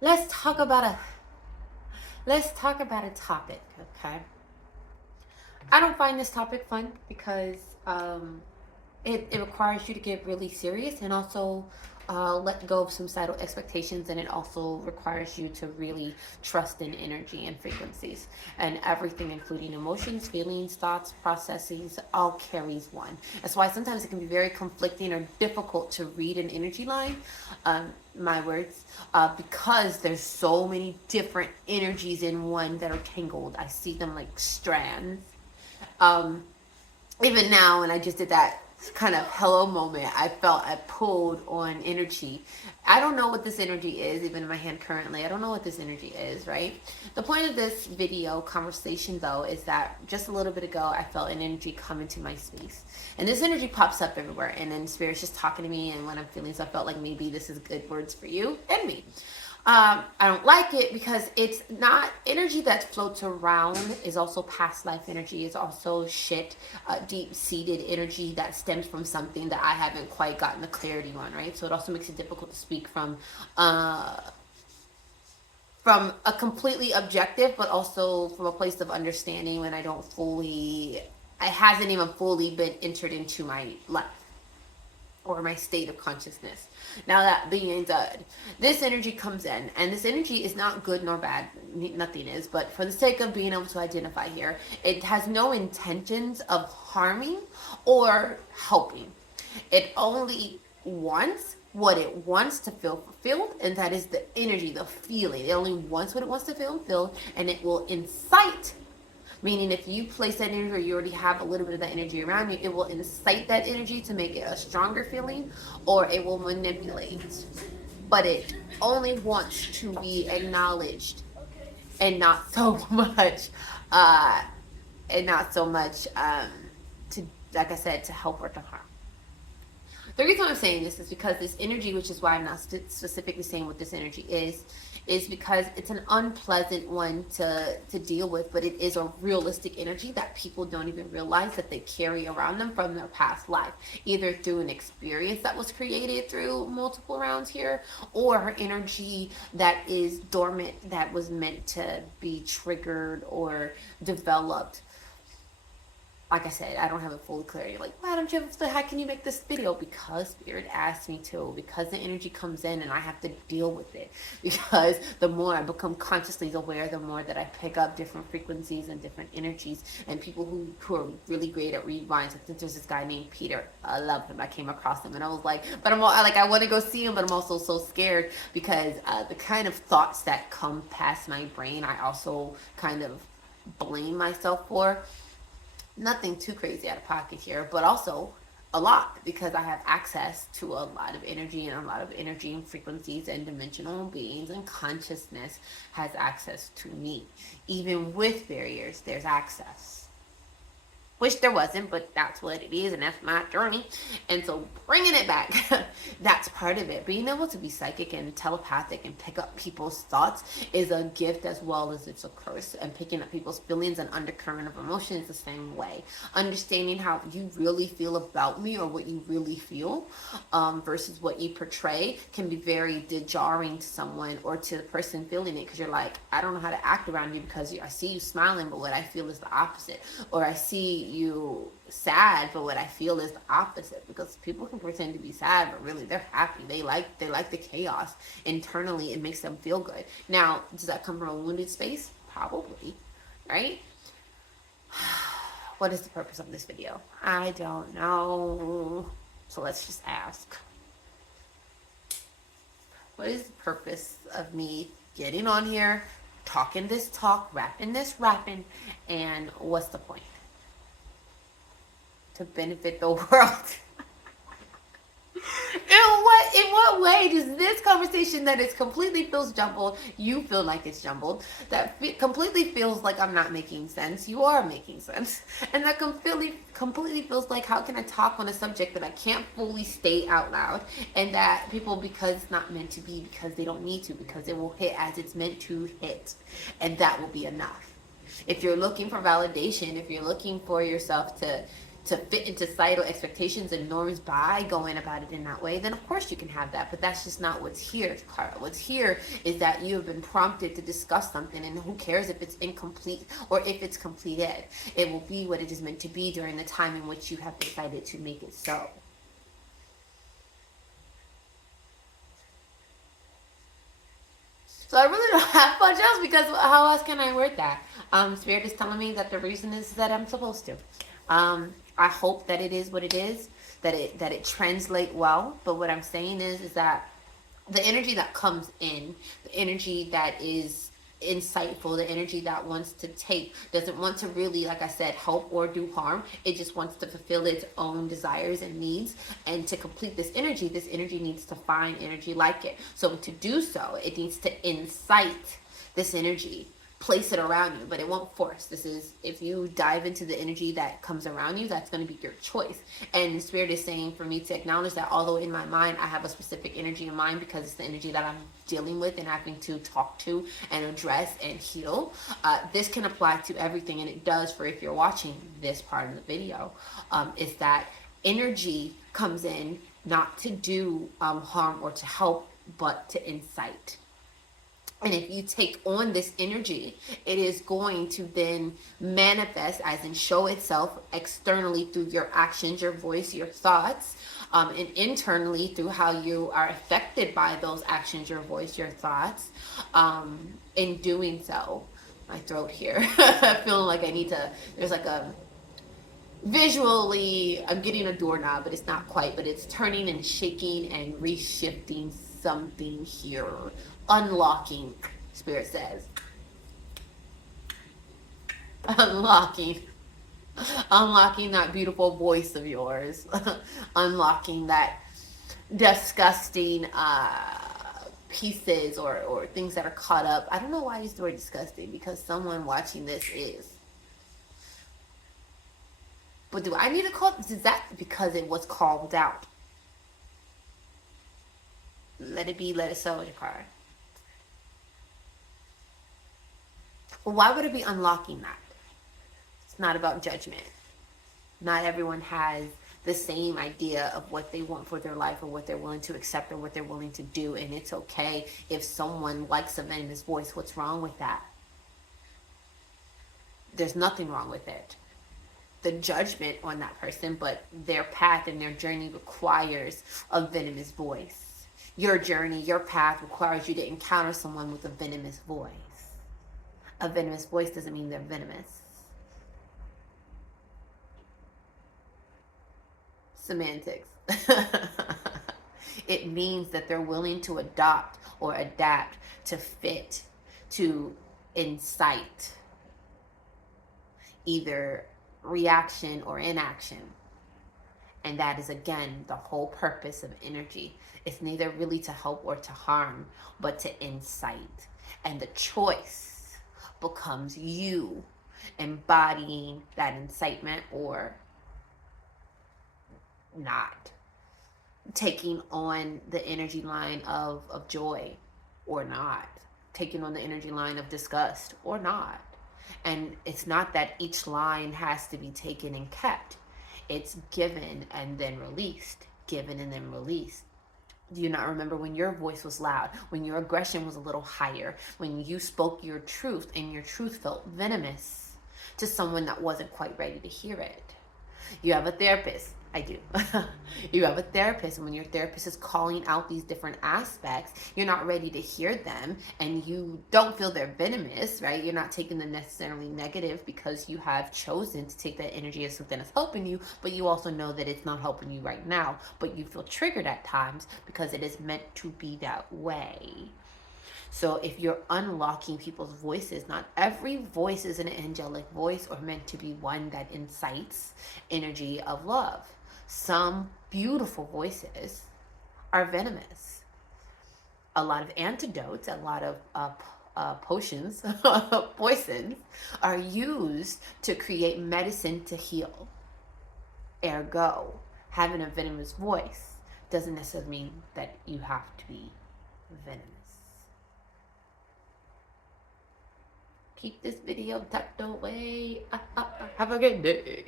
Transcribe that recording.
let's talk about a let's talk about a topic, okay? I don't find this topic fun because it requires you to get really serious and also let go of some societal expectations, and it also requires you to really trust in energy and frequencies and everything, including emotions, feelings, thoughts, processes, all carries one. That's why sometimes it can be very conflicting or difficult to read an energy line, my words, because there's so many different energies in one that are tangled. I see them like strands. um, Even now, when I just did that kind of hello moment, I felt I pulled on energy. I don't know what this energy is, even in my hand currently. I don't know what this energy is, right? The point of this video conversation, though, is that just a little bit ago, I felt an energy come into my space. And this energy pops up everywhere. And then Spirit's just talking to me. And when I'm feeling so, I felt like maybe this is good words for you and me. I don't like it because it's not energy that floats around, is also past life energy. It's also shit, deep seated energy that stems from something that I haven't quite gotten the clarity on, right? So it also makes it difficult to speak from a completely objective, but also from a place of understanding when I hasn't even fully been entered into my life or my state of consciousness. Now, that being said, this energy comes in, and this energy is not good nor bad. Nothing is, but for the sake of being able to identify here, it has no intentions of harming or helping. It only wants what it wants to feel fulfilled, and that is the energy, the feeling. It only wants what it wants to feel and feel, and it will incite. Meaning, if you place that energy or you already have a little bit of that energy around you, it will incite that energy to make it a stronger feeling, or it will manipulate. But it only wants to be acknowledged, and not so much, uh, and not so much to, like I said, to help or to harm. The reason I'm saying this is because this energy, which is why I'm not specifically saying what this energy is because it's an unpleasant one to deal with, but it is a realistic energy that people don't even realize that they carry around them from their past life, either through an experience that was created through multiple rounds here, or energy that is dormant that was meant to be triggered or developed. Like I said, I don't have a full clarity. Like, why don't you have, how can you make this video? Because Spirit asked me to. Because the energy comes in and I have to deal with it. Because the more I become consciously aware, the more that I pick up different frequencies and different energies. And people who are really great at rewinds. I think there's this guy named Peter. I love him. I came across him and I was like, but I'm all, like, I want to go see him, but I'm also so scared because the kind of thoughts that come past my brain, I also kind of blame myself for. Nothing too crazy out of pocket here, but also a lot because I have access to a lot of energy, and a lot of energy and frequencies and dimensional beings and consciousness has access to me. Even with barriers, there's access. Wish there wasn't, but that's what it is, and that's my journey. And so bringing it back, that's part of it. Being able to be psychic and telepathic and pick up people's thoughts is a gift as well as it's a curse. And picking up people's feelings and undercurrent of emotion is the same way. Understanding how you really feel about me or what you really feel versus what you portray can be very jarring to someone or to the person feeling it, because you're like, I don't know how to act around you because I see you smiling, but what I feel is the opposite. Or I see you sad, but what I feel is the opposite, because people can pretend to be sad, but really they're happy. They like the chaos. Internally, it makes them feel good. Now, does that come from a wounded space? Probably, right? What is the purpose of this video? I don't know. So let's just ask. What is the purpose of me getting on here, talking this talk, rapping this rapping, and what's the point? To benefit the world. In what way does this conversation that is completely feels jumbled, you feel like it's jumbled, that completely feels like I'm not making sense, you are making sense, and that completely feels like, how can I talk on a subject that I can't fully state out loud, and that people, because it's not meant to be, because they don't need to, because it will hit as it's meant to hit, and that will be enough. If you're looking for validation, if you're looking for yourself to to fit into societal expectations and norms by going about it in that way, then of course you can have that. But that's just not what's here, Cara. What's here is that you have been prompted to discuss something, and who cares if it's incomplete or if it's completed. It will be what it is meant to be during the time in which you have decided to make it so. So I really don't have much else, because how else can I word that? Spirit is telling me that the reason is that I'm supposed to. I hope that it is what it is, that it translate well. But what I'm saying is that the energy that comes in, the energy that is insightful, the energy that wants to take, doesn't want to really, like I said, help or do harm. It just wants to fulfill its own desires and needs. And to complete this energy needs to find energy like it. So to do so, it needs to incite this energy, place it around you, but it won't force. This is, if you dive into the energy that comes around you, that's going to be your choice. And Spirit is saying for me to acknowledge that, although in my mind I have a specific energy in mind because it's the energy that I'm dealing with and having to talk to and address and heal, this can apply to everything, and it does for if you're watching this part of the video, is that energy comes in not to do harm or to help, but to incite. And if you take on this energy, it is going to then manifest, as in show itself externally through your actions, your voice, your thoughts, and internally through how you are affected by those actions, your voice, your thoughts. In doing so, my throat here, feeling like I need to, there's like a, visually, I'm getting a doorknob, but it's not quite, but it's turning and shaking and reshifting something here. Unlocking, Spirit says. Unlocking. Unlocking that beautiful voice of yours. Unlocking that disgusting pieces or things that are caught up. I don't know why I use the word disgusting, because someone watching this is. But do I need to call this? Is that because it was called out? Let it be, let it so, Jakar. Well, why would it be unlocking that? It's not about judgment. Not everyone has the same idea of what they want for their life or what they're willing to accept or what they're willing to do. And it's okay if someone likes a venomous voice. What's wrong with that? There's nothing wrong with it. The judgment on that person, but their path and their journey requires a venomous voice. Your journey, your path requires you to encounter someone with a venomous voice. A venomous voice doesn't mean they're venomous. Semantics. It means that they're willing to adopt or adapt to fit, to incite either reaction or inaction. And that is, again, the whole purpose of energy. It's neither really to help or to harm, but to incite. And the choice becomes you embodying that incitement or not. Taking on the energy line of joy or not. Taking on the energy line of disgust or not. And it's not that each line has to be taken and kept. It's given and then released. Given and then released. Do you not remember when your voice was loud, when your aggression was a little higher, when you spoke your truth and your truth felt venomous to someone that wasn't quite ready to hear it? You have a therapist. I do. You have a therapist, and when your therapist is calling out these different aspects, you're not ready to hear them, and you don't feel they're venomous, right? You're not taking them necessarily negative because you have chosen to take that energy as something that's helping you, but you also know that it's not helping you right now, but you feel triggered at times because it is meant to be that way. So if you're unlocking people's voices, not every voice is an angelic voice or meant to be one that incites energy of love. Some beautiful voices are venomous. A lot of antidotes, a lot of potions, poisons are used to create medicine to heal. Ergo, having a venomous voice doesn't necessarily mean that you have to be venomous. Keep this video tucked away. Have a good day.